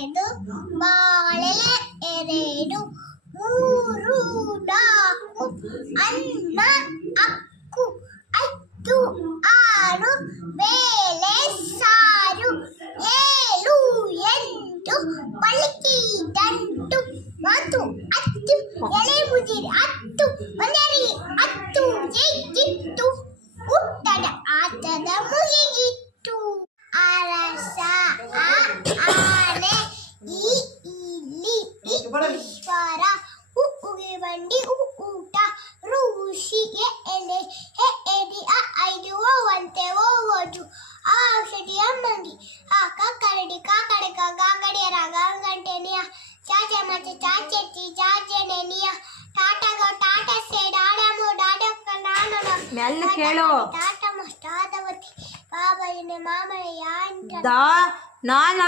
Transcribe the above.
ಎರಡು ಬಾಳೆಲೆ ಎರಡು ಮೂರು ನಾಲ್ಕು ಅನ್ನ ಅಕ್ಕು ಐದು ಆರು ಬೇಳೆ ಸಾರು ಏಳು ಎಂಟು ಪಳಕಿ ದಂಟು ಮತ್ತು ಹತ್ತು ಎಲೆ ಮುದಿರಿ ಹತ್ತು ಒಂದರಿ ಹತ್ತು ಜಿಗಿತ್ತು ಊಟದ ಆಟದ ಮುಗಿಗಿತ್ತು ಅರಸ ಆನೆ ಈ ಇಲ್ಲಿ ಈಶ್ವರ ಉಗೆ ಬಂಡಿ ಊಟ ಋಷಿಗೆ ಎಲೆ ಎಡಿ ಐದು ಒಂತೆ ಓದು ಔಷಧಿಯ ಮಂಗಿ ಆಕ ಕರಡಿ ಕಾಕಡಕ ಗಾಗಡಿಯರ ಗಂಟೆನಿಯ ಚಾಚೆ ಮತ್ತೆ ಚಾಚೆತ್ತಿ ಚಾಚೆನೆನಿಯ ಟಾಟಗ ಟಾಟ ಸೇಡ್ ಆಡಮು ಡಾಡಕ್ಕ ನಾನು ಕೇಳು ಟಾಟ ಮಸ್ತಾದವತಿ ಬಾಬಾಯನೆ ಮಾಮಯ್ಯ ಅಂತ ನಾನು